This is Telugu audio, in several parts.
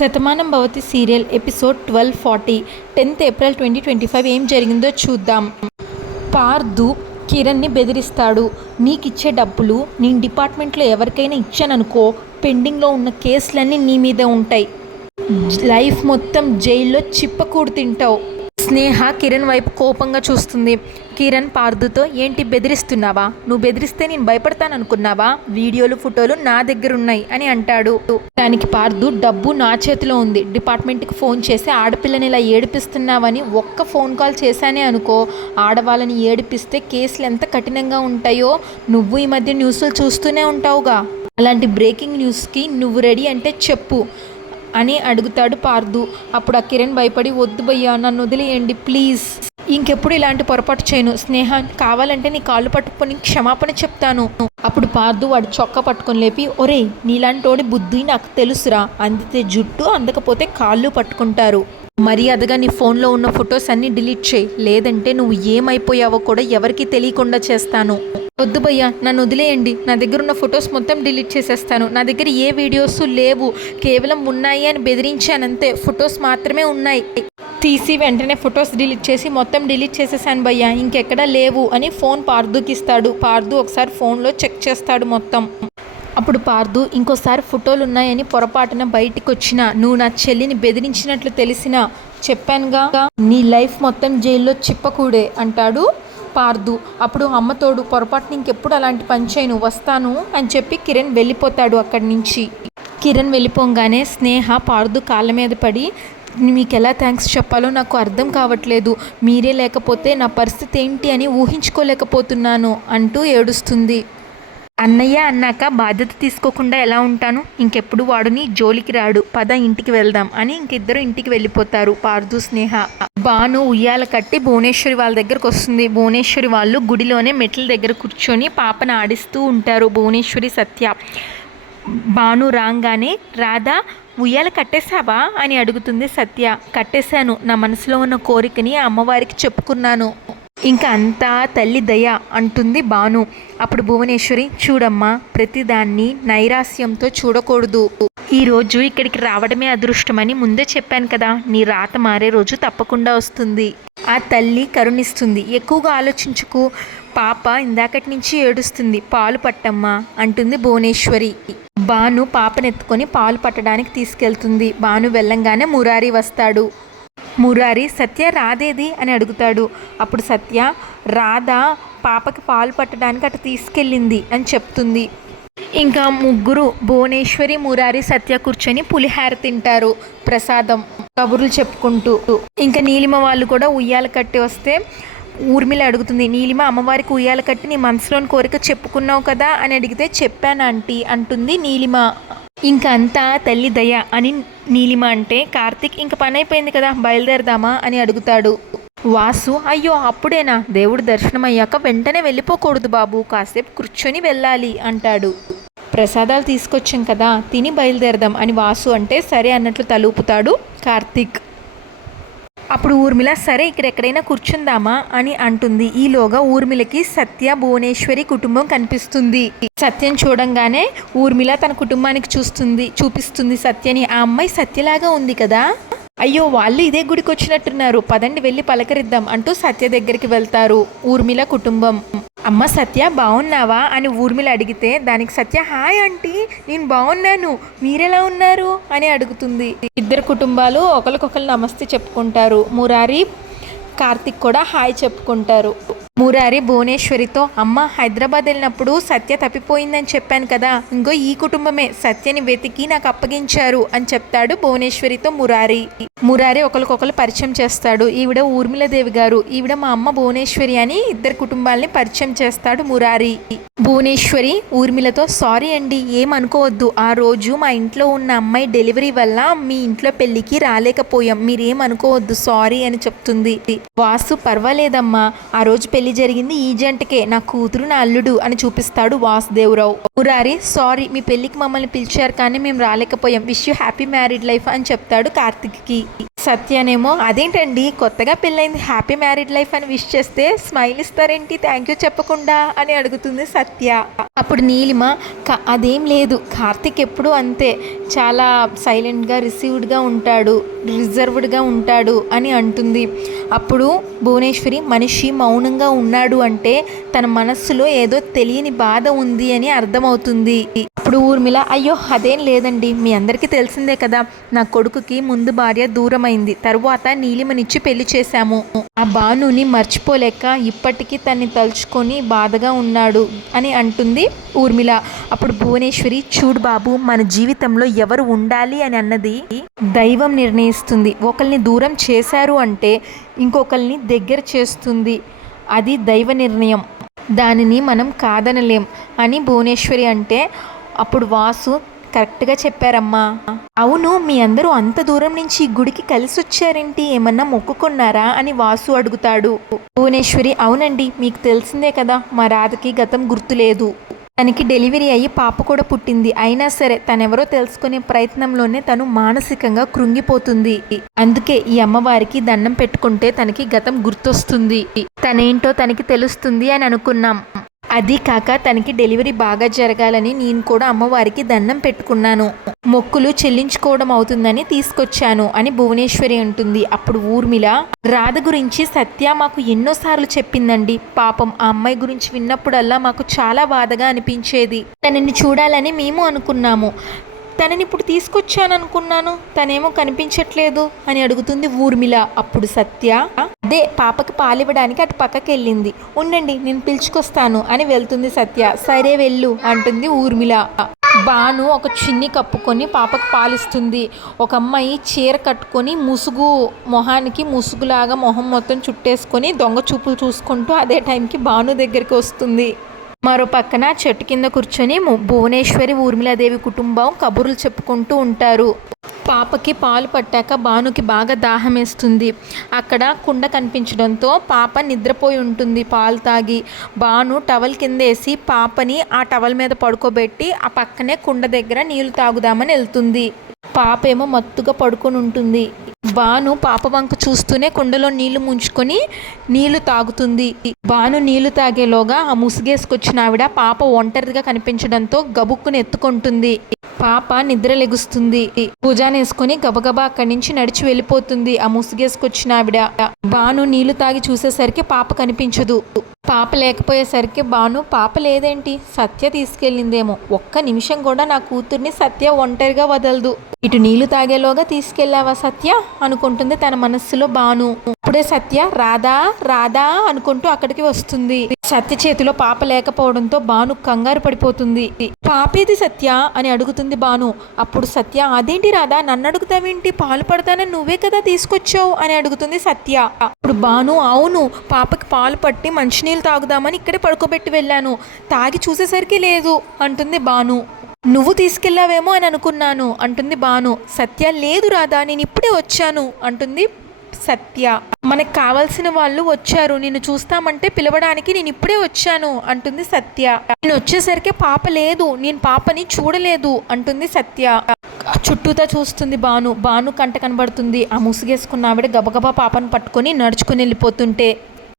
Shatamanam Bhavati serial episode twelve forty. Tenth April twenty twenty five ఏం జరిగిందో చూద్దాం. పార్దు కిరణ్ని బెదిరిస్తాడు. నీకు ఇచ్చే డబ్బులు నేను డిపార్ట్మెంట్లో ఎవరికైనా ఇచ్చాననుకో పెండింగ్లో ఉన్న కేసులన్నీ నీ మీదే ఉంటాయి. లైఫ్ మొత్తం జైల్లో చిప్పకూడు తింటావు. స్నేహ కిరణ్ వైపు కోపంగా చూస్తుంది. కిరణ్ పార్దుతో ఏంటి బెదిరిస్తున్నావా? నువ్వు బెదిరిస్తే నేను భయపడతాననుకున్నావా? వీడియోలు ఫోటోలు నా దగ్గర ఉన్నాయి అని అంటాడు. దానికి పార్దు డబ్బు నా చేతిలో ఉంది. డిపార్ట్మెంట్కి ఫోన్ చేసి ఆడపిల్లని ఇలా ఏడిపిస్తున్నావని ఒక్క ఫోన్ కాల్ చేశానే అనుకో. ఆడవాళ్ళని ఏడిపిస్తే కేసులు ఎంత కఠినంగా ఉంటాయో నువ్వు ఈ మధ్య న్యూస్లు చూస్తూనే ఉంటావుగా. అలాంటి బ్రేకింగ్ న్యూస్కి నువ్వు రెడీ అంటే చెప్పు అని అడుగుతాడు పార్దు. అప్పుడు ఆ కిరణ్ భయపడి వద్దు భయ్యా నన్ను వదిలేయండి ప్లీజ్. ఇంకెప్పుడు ఇలాంటి పొరపాటు చేయను. స్నేహ కావాలంటే నీ కాళ్ళు పట్టుకొని క్షమాపణ చెప్తాను. అప్పుడు పార్దు వాడు చొక్కా పట్టుకొని లేపి ఒరే నీలాంటోడి బుద్ధి నాకు తెలుసురా అందితే జుట్టు అందకపోతే కాళ్ళు పట్టుకుంటారు. మర్యాదగా నీ ఫోన్లో ఉన్న ఫొటోస్ అన్నీ డిలీట్ చేయి. లేదంటే నువ్వు ఏమైపోయావో కూడా ఎవరికీ తెలియకుండా చేస్తాను. వద్దు భయ్యా నన్ను వదిలేయండి. నా దగ్గర ఉన్న ఫొటోస్ మొత్తం డిలీట్ చేసేస్తాను. నా దగ్గర ఏ వీడియోస్ లేవు. కేవలం ఉన్నాయి అని బెదిరించానంతే. ఫొటోస్ మాత్రమే ఉన్నాయి. తీసి వెంటనే ఫొటోస్ డిలీట్ చేసి మొత్తం డిలీట్ చేసేసాను భయ్యా ఇంకెక్కడ లేవు అని ఫోన్ పార్దుకి ఇస్తాడు. పార్దు ఒకసారి ఫోన్లో చెక్ చేస్తాడు మొత్తం. అప్పుడు పార్దు ఇంకోసారి ఫోటోలు ఉన్నాయని పొరపాటున బయటికి వచ్చిన నువ్వు నా చెల్లిని బెదిరించినట్లు తెలిసినా చెప్పానుగా నీ లైఫ్ మొత్తం జైల్లో చిప్పకూడే అంటాడు పార్దు. అప్పుడు అమ్మతోడు పొరపాటున ఇంకెప్పుడు అలాంటి పని చేయను వస్తాను అని చెప్పి కిరణ్ వెళ్ళిపోతాడు అక్కడి నుంచి. కిరణ్ వెళ్ళిపోగానే స్నేహ పార్దు కాళ్ళ మీద పడి మీకు ఎలా థ్యాంక్స్ చెప్పాలో నాకు అర్థం కావట్లేదు. మీరే లేకపోతే నా పరిస్థితి ఏంటి అని ఊహించుకోలేకపోతున్నాను అంటూ ఏడుస్తుంది. అన్నయ్య అన్నాక బాధ్యత తీసుకోకుండా ఎలా ఉంటాను? ఇంకెప్పుడు వాడుని జోలికి రాడు. పద ఇంటికి వెళ్దాం అని ఇంకిద్దరు ఇంటికి వెళ్ళిపోతారు. పార్దు స్నేహ. బాను ఉయ్యాల కట్టి భువనేశ్వరి వాళ్ళ దగ్గరకు వస్తుంది. భువనేశ్వరి వాళ్ళు గుడిలోనే మెట్ల దగ్గర కూర్చొని పాపను ఆడిస్తూ ఉంటారు భువనేశ్వరి సత్య. బాను రాగానే రాధా ఉయ్యాల కట్టేశావా? అని అడుగుతుంది సత్య. కట్టేశాను. నా మనసులో ఉన్న కోరికని అమ్మవారికి చెప్పుకున్నాను. ఇంకా అంతా తల్లి దయ అంటుంది బాను అప్పుడు భువనేశ్వరి చూడమ్మా ప్రతిదాన్ని నైరాస్యంతో చూడకూడదు. ఈ రోజు ఇక్కడికి రావడమే అదృష్టమని ముందే చెప్పాను కదా. నీ రాత మారే రోజు తప్పకుండా వస్తుంది. ఆ తల్లి కరుణిస్తుంది. ఎక్కువగా ఆలోచించుకు. పాప ఇందాకటి నుంచి ఏడుస్తుంది పాలు పట్టమ్మా అంటుంది భువనేశ్వరి. బాను పాపనెత్తుకొని పాలు పట్టడానికి తీసుకెళ్తుంది. బాను వెళ్ళంగానే మురారి వస్తాడు. మురారి సత్య రాదేది? అని అడుగుతాడు. అప్పుడు సత్య రాధ పాపకి పాలు పట్టడానికి అటు తీసుకెళ్ళింది అని చెప్తుంది. ఇంకా ముగ్గురు భువనేశ్వరి మురారి సత్య కూర్చొని పులిహార తింటారు ప్రసాదం కబుర్లు చెప్పుకుంటూ. ఇంకా నీలిమ వాళ్ళు కూడా ఉయ్యాల కట్టి వస్తే ఊర్మిళ అడుగుతుంది నీలిమ అమ్మవారికి ఉయ్యాల కట్టి నీ మనసులోని కోరిక చెప్పుకున్నావు కదా? అని అడిగితే చెప్పాను ఆంటీ అంటుంది నీలిమ. ఇంక అంతా తల్లి దయ అని నీలిమ అంటే కార్తిక్ ఇంక పని అయిపోయింది కదా బయలుదేరదామా? అని అడుగుతాడు. వాసు అయ్యో అప్పుడేనా? దేవుడు దర్శనం అయ్యాక వెంటనే వెళ్ళిపోకూడదు బాబు కాసేపు కూర్చొని వెళ్ళాలి అంటాడు. ప్రసాదాలు తీసుకొచ్చాం కదా తిని బయలుదేరదాం అని వాసు అంటే సరే అన్నట్లు తలుపుతాడు కార్తిక్. అప్పుడు ఊర్మిళ సరే ఇక్కడ ఎక్కడైనా కూర్చుందామా? అని అంటుంది. ఈలోగా ఊర్మిళకి సత్య భువనేశ్వరి కుటుంబం కనిపిస్తుంది. సత్యం చూడంగానే ఊర్మిళ తన కుటుంబానికి చూస్తుంది చూపిస్తుంది సత్యని. ఆ అమ్మాయి సత్యలాగా ఉంది కదా. అయ్యో వాళ్ళు ఇదే గుడికి వచ్చినట్టున్నారు పదండి వెళ్ళి పలకరిద్దాం అంటూ సత్య దగ్గరికి వెళ్తారు ఊర్మిళ కుటుంబం. అమ్మ సత్య బాగున్నావా? అని ఊర్మిళ అడిగితే దానికి సత్య హాయ్ ఆంటీ నేను బాగున్నాను. మీరెలా ఉన్నారు? అని అడుగుతుంది. ఇద్దరు కుటుంబాలు ఒకరికొకరు నమస్తే చెప్పుకుంటారు. మురారి కార్తిక్ కూడా హాయ్ చెప్పుకుంటారు. మురారి భువనేశ్వరితో అమ్మ హైదరాబాద్ వెళ్ళినప్పుడు సత్య తప్పిపోయిందని చెప్పాను కదా ఇంకో ఈ కుటుంబమే సత్యని వెతికి నాకు అప్పగించారు అని చెప్తాడు భువనేశ్వరితో మురారి. మురారి ఒకరికొకరు పరిచయం చేస్తాడు. ఈవిడ ఊర్మిళదేవి గారు ఈవిడ మా అమ్మ భువనేశ్వరి అని ఇద్దరు కుటుంబాలని పరిచయం చేస్తాడు మురారి. భువనేశ్వరి ఊర్మిళతో సారీ అండి ఏమనుకోవద్దు. ఆ రోజు మా ఇంట్లో ఉన్న అమ్మాయి డెలివరీ వల్ల మీ ఇంట్లో పెళ్ళికి రాలేకపోయాం. మీరేమనుకోవద్దు సారీ అని చెప్తుంది. వాసు పర్వాలేదమ్మా. ఆ రోజు పెళ్ళి జరిగింది. ఈ జంటకే నా కూతురు నా అల్లుడు అని చూపిస్తాడు వాసుదేవరావు. మురారి సారీ మీ పెళ్ళికి మమ్మల్ని పిలిచారు కానీ మేము రాలేకపోయాం. Wish you happy married life అని చెప్తాడు కార్తిక్కి. సత్యనేమో అదేంటండి? కొత్తగా పెళ్ళైంది హ్యాపీ మ్యారీడ్ లైఫ్ అని విష్ చేస్తే స్మైల్ ఇస్తారేంటి? థ్యాంక్ యూ చెప్పకుండా అని అడుగుతుంది సత్య. అప్పుడు నీలిమ "క- అదేం లేదు. కార్తిక్ ఎప్పుడు అంతే. చాలా సైలెంట్గా రిసీవ్డ్గా ఉంటాడు. రిజర్వ్డ్గా ఉంటాడు అని అంటుంది. అప్పుడు భువనేశ్వరి మనిషి మౌనంగా ఉన్నాడు అంటే తన మనస్సులో ఏదో తెలియని బాధ ఉంది అని అర్థమవుతుంది. అప్పుడు ఊర్మిళ అయ్యో అదేం లేదండి. మీ అందరికీ తెలిసిందే కదా నా కొడుకుకి ముందు భార్య దూరమైంది. తరువాత నీలిమనిచ్చి పెళ్ళి చేశాము. ఆ బానుని మర్చిపోలేక ఇప్పటికీ తన్ని తలుచుకొని బాధగా ఉన్నాడు అని అంటుంది ఊర్మిళ. అప్పుడు భువనేశ్వరి చూడు బాబు మన జీవితంలో ఎవరు ఉండాలి అని అన్నది దైవం నిర్ణయిస్తుంది. ఒకరిని దూరం చేశారు అంటే ఇంకొకరిని దగ్గర చేస్తుంది. అది దైవ నిర్ణయం. దానిని మనం కాదనలేం అని భువనేశ్వరి అంటే అప్పుడు వాసు కరెక్ట్గా చెప్పారమ్మా. అవును మీ అందరూ అంత దూరం నుంచి గుడికి కలిసి వచ్చారేంటి ఏమన్నా మొక్కుకున్నారా? అని వాసు అడుగుతాడు. భువనేశ్వరి అవునండి మీకు తెలిసిందే కదా మా రాధకి గతం గుర్తులేదు. తనకి డెలివరీ అయ్యి పాప కూడా పుట్టింది. అయినా సరే తనెవరో తెలుసుకునే ప్రయత్నంలోనే తను మానసికంగా కృంగిపోతుంది. అందుకే ఈ అమ్మవారికి దండం పెట్టుకుంటే తనకి గతం గుర్తొస్తుంది. తనేంటో తనకి తెలుస్తుంది అని అనుకున్నాం. అది కాక తనకి డెలివరీ బాగా జరగాలని నేను కూడా అమ్మవారికి దండం పెట్టుకున్నాను. మొక్కులు చెల్లించుకోవడం అవుతుందని తీసుకొచ్చాను అని భువనేశ్వరి అంటుంది. అప్పుడు ఊర్మిళ రాధ గురించి సత్య మాకు ఎన్నోసార్లు చెప్పిందండి. పాపం ఆ అమ్మాయి గురించి విన్నప్పుడల్లా మాకు చాలా బాధగా అనిపించేది. తనని చూడాలని మేము అనుకున్నాము. తనని ఇప్పుడు తీసుకొచ్చాను అనుకున్నాను తనేమో కనిపించట్లేదు అని అడుగుతుంది ఊర్మిళ. అప్పుడు సత్య అదే పాపకి పాలివ్వడానికి అటు పక్కకి వెళ్ళింది ఉండండి నేను పిలుచుకొస్తాను అని వెళ్తుంది సత్య. సరే వెళ్ళు అంటుంది ఊర్మిళ. బాను ఒక చిన్ని కప్పుకొని పాపకు పాలిస్తుంది. ఒక అమ్మాయి చీర కట్టుకొని ముసుగు మొహానికి ముసుగులాగా మొహం మొత్తం చుట్టేసుకొని దొంగ చూపులు చూసుకుంటూ అదే టైంకి బాను దగ్గరికి వస్తుంది. మరో పక్కన చెట్టు కింద కూర్చొని భువనేశ్వరి ఊర్మిళాదేవి కుటుంబం కబుర్లు చెప్పుకుంటూ ఉంటారు. పాపకి పాలు పట్టాక బానుకి బాగా దాహం వేస్తుంది. అక్కడ కుండ కనిపించడంతో పాప నిద్రపోయి ఉంటుంది పాలు తాగి. బాను టవల్ కింద వేసి పాపని ఆ టవల్ మీద పడుకోబెట్టి ఆ పక్కనే కుండ దగ్గర నీళ్ళు తాగుదామని వెళ్తుంది. పాప ఏమో మత్తుగా పడుకొని ఉంటుంది. బాను పాప వంక చూస్తూనే కుండలో నీళ్ళు ముంచుకొని నీళ్ళు తాగుతుంది. బాను నీళ్ళు తాగేలోగా ఆ ముసుగేసుకొచ్చిన ఆవిడ పాప ఒంటరిగా కనిపించడంతో గబుక్కుని ఎత్తుకుంటుంది. పాప నిద్ర లెగుస్తుంది. పూజాని గబగబా అక్కడి నుంచి నడిచి వెళ్ళిపోతుంది ఆ ముసుగేసుకొచ్చిన ఆవిడ. బాను నీళ్ళు తాగి చూసేసరికి పాప కనిపించదు. పాప లేకపోయేసరికి బాను పాప లేదేంటి? సత్య తీసుకెళ్ళిందేమో. ఒక్క నిమిషం కూడా నా కూతుర్ని సత్య ఒంటరిగా వదలదు. ఇటు నీళ్ళు తాగేలోగా తీసుకెళ్ళావా సత్య? అనుకుంటుంది తన మనస్సులో బాను. ఇప్పుడే సత్య రాధా రాధా అనుకుంటూ అక్కడికి వస్తుంది. సత్య చేతిలో పాప లేకపోవడంతో బాను కంగారు పడిపోతుంది. పాపేది సత్య? అని అడుగుతుంది భాను అప్పుడు సత్య అదేంటి రాధా నన్ను అడుగుతావేంటి? పాలు పడతానని నువ్వే కదా తీసుకొచ్చావు? అని అడుగుతుంది సత్య. అప్పుడు బాను అవును పాపకి పాలు పట్టి మంచినీళ్ళు తాగుదామని ఇక్కడే పడుకోబెట్టి వెళ్ళాను. తాగి చూసేసరికి లేదు అంటుంది భాను నువ్వు తీసుకెళ్ళావేమో అని అనుకున్నాను అంటుంది భాను సత్య లేదు రాధా నేను ఇప్పుడే వచ్చాను అంటుంది సత్య మనకు కావాల్సిన వాళ్ళు వచ్చారు నిన్ను చూస్తామంటే పిలవడానికి నేను ఇప్పుడే వచ్చాను అంటుంది సత్య. నేను వచ్చేసరికి పాప లేదు నేను పాపని చూడలేదు అంటుంది సత్య. చుట్టూతా చూస్తుంది బాను బాను కంట కనబడుతుంది. ఆ ముసుగేసుకున్న ఆవిడ గబగబా పాపను పట్టుకొని నడుచుకుని వెళ్ళిపోతుంటే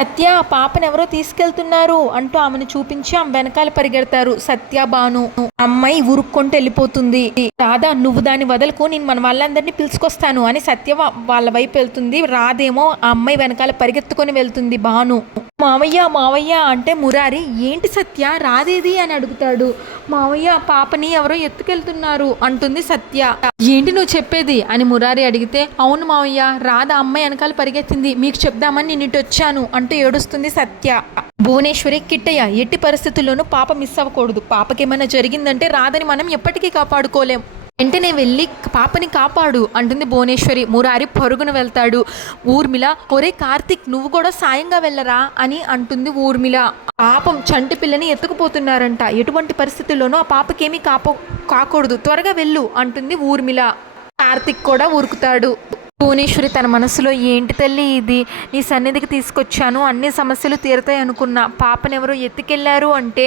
సత్య ఆ పాపను ఎవరో తీసుకెళ్తున్నారు? అంటూ ఆమెను చూపించి ఆమె వెనకాల పరిగెడతారు. సత్య బాను. అమ్మాయి ఉరుక్కుంటూ వెళ్ళిపోతుంది. రాధా నువ్వు దాన్ని వదలకు నేను మన వాళ్ళందరినీ పిలుచుకొస్తాను అని సత్య వాళ్ళ వైపు వెళ్తుంది. రాధేమో ఆ అమ్మాయి వెనకాల పరిగెత్తుకొని వెళ్తుంది బాను. మావయ్య మావయ్య అంటే మురారి. ఏంటి సత్య? రాదేది అని అడుగుతాడు. మావయ్య పాపని ఎవరో ఎత్తుకెళ్తున్నారు అంటుంది సత్య. ఏంటి నువ్వు చెప్పేది? అని మురారి అడిగితే అవును మావయ్య రాధ అమ్మాయి వెనకాల పరిగెత్తింది. మీకు చెప్దామని నేను ఇటు వచ్చాను అంటూ ఏడుస్తుంది సత్య. భువనేశ్వరి కిట్టయ్య ఎట్టి పరిస్థితుల్లోనూ పాప మిస్ అవ్వకూడదు. పాపకేమైనా జరిగిందంటే రాదని మనం ఎప్పటికీ కాపాడుకోలేం. వెంటనే వెళ్ళి పాపని కాపాడు అంటుంది భువనేశ్వరి. మురారి పరుగున వెళ్తాడు. ఊర్మిళ ఒరే కార్తిక్ నువ్వు కూడా సాయంగా వెళ్ళరా అని అంటుంది ఊర్మిళ. పాపం చంటి పిల్లని ఎత్తుకుపోతున్నారంట. ఎటువంటి పరిస్థితుల్లోనూ ఆ పాపకేమీ కాప కాకూడదు. త్వరగా వెళ్ళు అంటుంది ఊర్మిళ. కార్తిక్ కూడా ఊరుకుతాడు. భువనేశ్వరి తన మనసులో ఏంటి తల్లి ఇది? నీ సన్నిధికి తీసుకొచ్చాను అన్ని సమస్యలు తీరతాయి అనుకున్నా పాపనెవరో ఎత్తుకెళ్ళారు అంటే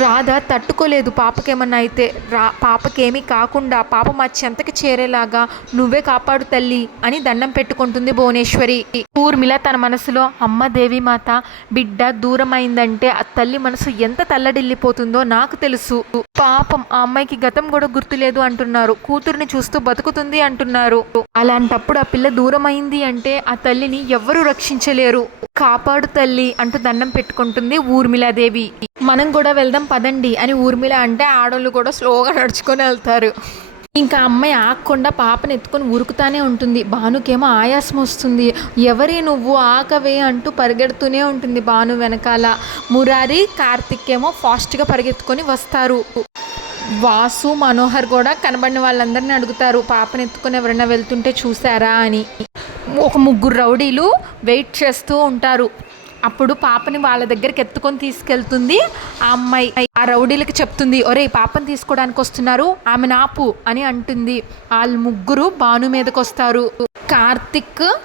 రాధ తట్టుకోలేదు పాపకేమన్నా అయితే. రా పాపకేమీ కాకుండా పాప మా చెంతకి చేరేలాగా నువ్వే కాపాడు తల్లి అని దండం పెట్టుకుంటుంది భువనేశ్వరి. ఊర్మిళ తన మనసులో అమ్మ దేవిమాత బిడ్డ దూరం అయిందంటే ఆ తల్లి మనసు ఎంత తల్లడిల్లిపోతుందో నాకు తెలుసు. పాపం ఆ అమ్మాయికి గతం కూడా గుర్తులేదు అంటున్నారు. కూతుర్ని చూస్తూ బతుకుతుంది అంటున్నారు. అలాంటప్పుడు ఆ పిల్ల దూరం అయింది అంటే ఆ తల్లిని ఎవ్వరూ రక్షించలేరు. కాపాడు తల్లి అంటూ దండం పెట్టుకుంటుంది ఊర్మిళాదేవి. మనం కూడా వెళ్దాం పదండి అని ఊర్మిళ అంటే ఆడోళ్ళు కూడా స్లోగా నడుచుకొని వెళ్తారు. ఇంకా అమ్మాయి ఆగకుండా పాపను ఎత్తుకొని ఉరుకుతానే ఉంటుంది. భానుకేమో ఆయాసం వస్తుంది. ఎవరి నువ్వు ఆకవే అంటూ పరిగెడుతూనే ఉంటుంది భాను వెనకాల. మురారి కార్తిక్ ఏమో ఫాస్ట్గా పరిగెత్తుకొని వస్తారు. వాసు మనోహర్ కూడా కనబడిన వాళ్ళందరినీ అడుగుతారు పాపను ఎత్తుకుని ఎవరైనా వెళ్తుంటే చూసారా అని. ఒక ముగ్గురు రౌడీలు వెయిట్ చేస్తూ ఉంటారు. అప్పుడు పాపని వాళ్ళ దగ్గరికి ఎత్తుకొని తీసుకెళ్తుంది ఆ అమ్మాయి. ఆ రౌడీలకి చెప్తుంది ఒరే పాపని తీసుకోవడానికి వస్తున్నారు ఆమె నాపు అని అంటుంది. వాళ్ళు ముగ్గురు భాను మీదకి వస్తారు. కార్తిక్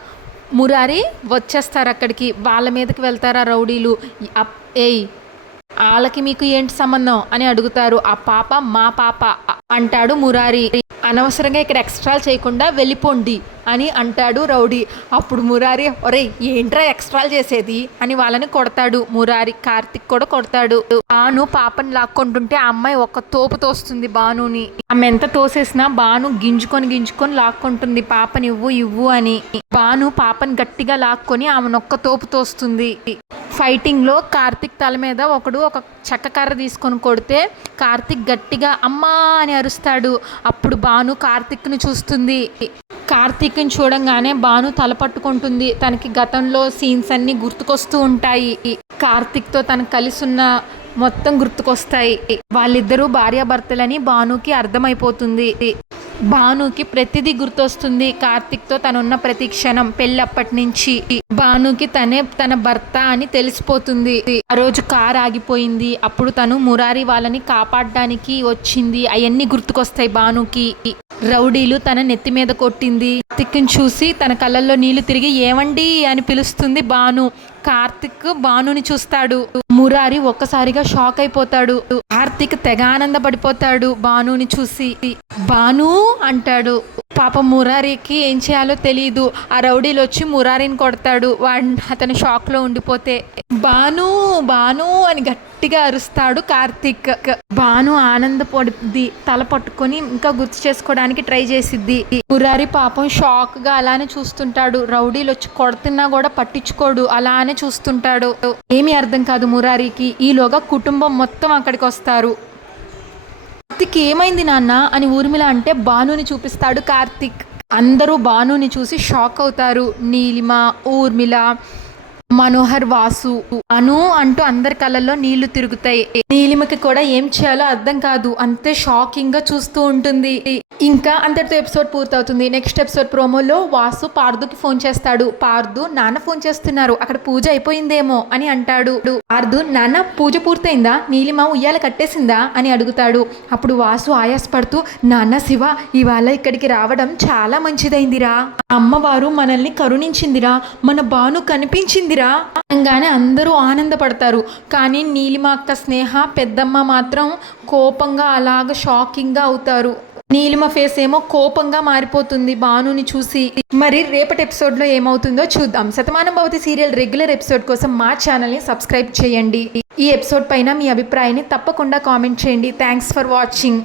మురారి వచ్చేస్తారు అక్కడికి. వాళ్ళ మీదకి వెళ్తారు ఆ రౌడీలు. అప్- ఏయ్ వాళ్ళకి మీకు ఏంటి సంబంధం అని అడుగుతారు. ఆ పాప మా పాప అంటాడు మురారి. అనవసరంగా ఇక్కడ ఎక్స్ట్రాలు చేయకుండా వెళ్ళిపోండి. అని అంటాడు రౌడీ. అప్పుడు మురారి ఒరే ఏంట్రా ఎక్స్ట్రాలు చేసేది? అని వాళ్ళని కొడతాడు. మురారి కార్తిక్ కూడా కొడతాడు. బాను పాపని లాక్కుంటుంటే ఆ అమ్మాయి ఒక తోపు తోస్తుంది బానుని. ఆమె ఎంత తోసేసినా బాను గింజుకొని గింజుకొని లాక్కుంటుంది. పాపని ఇవ్వు ఇవ్వు అని. బాను పాపని గట్టిగా లాక్కొని ఆమెను ఒక్క తోపు తోస్తుంది. ఫైటింగ్లో కార్తిక్ తల మీద ఒకడు ఒక చక్క కర్ర తీసుకొని కొడితే కార్తిక్ గట్టిగా అమ్మా అని అరుస్తాడు. అప్పుడు భాను కార్తిక్ని చూస్తుంది. కార్తీక్ని చూడంగానే భాను తల పట్టుకుంటుంది. తనకి గతంలో సీన్స్ అన్నీ గుర్తుకొస్తూ ఉంటాయి. కార్తిక్తో తను కలిసి ఉన్న మొత్తం గుర్తుకొస్తాయి. వాళ్ళిద్దరూ భార్యాభర్తలని భానుకి అర్థమైపోతుంది. భానుకి ప్రతిదీ గుర్తొస్తుంది. కార్తిక్తో తనున్న ప్రతి క్షణం పెళ్ళప్పటి నుంచి భానుకి తనే తన భర్త అని తెలిసిపోతుంది. ఆ రోజు కార్ ఆగిపోయింది. అప్పుడు తను మురారి వాళ్ళని కాపాడడానికి వచ్చింది. అవన్నీ గుర్తుకొస్తాయి భానుకి. రౌడీలు తన నెత్తి మీద కొట్టింది. కార్తిక్ని చూసి తన కళ్ళల్లో నీళ్ళు తిరిగి ఏమండి అని పిలుస్తుంది భాను. కార్తిక్ భానుని చూస్తాడు. మురారి ఒక్కసారిగా షాక్ అయిపోతాడు. కార్తిక్ తెగ ఆనంద పడిపోతాడు భానుని చూసి. భాను అంటాడు పాప మురారికి ఏం చేయాలో తెలియదు ఆ రౌడీలు వచ్చి మురారిని కొడతాడు. వాడు అతను షాక్లో ఉండిపోతే. భాను భాను అని గట్టిగా అరుస్తాడు కార్తిక్. భాను ఆనందపడుద్ది తల పట్టుకొని ఇంకా గుర్తు చేసుకోవడానికి ట్రై చేసిద్ది. మురారి పాపం షాక్గా అలానే చూస్తుంటాడు. రౌడీలు వచ్చి కొడుతున్నా కూడా పట్టించుకోడు అలానే చూస్తుంటాడు. ఏమీ అర్థం కాదు మురారికి ఈలోగా కుటుంబం మొత్తం అక్కడికి వస్తారు. కార్తిక్ ఏమైంది నాన్న అని ఊర్మిళ అంటే భానుని చూపిస్తాడు కార్తిక్. అందరూ భానుని చూసి షాక్ అవుతారు. నీలిమ ఊర్మిళ మనోహర్ వాసు. అను అంటూ అందరి కళ్ళల్లో నీళ్ళు తిరుగుతాయి. నీలిమకి కూడా ఏం చేయాలో అర్థం కాదు. అంతే షాకింగ్గా చూస్తూ ఉంటుంది. ఇంకా అంతటితో ఎపిసోడ్ పూర్తవుతుంది. నెక్స్ట్ ఎపిసోడ్ ప్రోమోలో వాసు పార్దుకి ఫోన్ చేస్తాడు. పార్దు నాన్న ఫోన్ చేస్తున్నారు. అక్కడ పూజ అయిపోయిందేమో అని అంటాడు. పార్దు నాన్న పూజ పూర్తయిందా? నీలిమ ఉయ్యాల కట్టేసిందా? అని అడుగుతాడు. అప్పుడు వాసు ఆయాసపడుతూ నాన్న శివ ఇవాళ ఇక్కడికి రావడం చాలా మంచిదైందిరా. అమ్మవారు మనల్ని కరుణించిందిరా. మన బాను కనిపించింది కనిపించిందిరా అనగానే అందరూ ఆనందపడతారు. కానీ నీలిమ అక్క స్నేహ పెద్దమ్మ మాత్రం కోపంగా అలాగ షాకింగ్గా అవుతారు. నీలిమ ఫేస్ ఏమో కోపంగా మారిపోతుంది భానుని చూసి. మరి రేపటి ఎపిసోడ్లో ఏమవుతుందో చూద్దాం. Shatamanam Bhavati serial regular episode కోసం మా ఛానల్ని సబ్స్క్రైబ్ చేయండి. ఈ ఎపిసోడ్ పైన మీ అభిప్రాయాన్ని తప్పకుండా కామెంట్ చేయండి. Thanks for watching.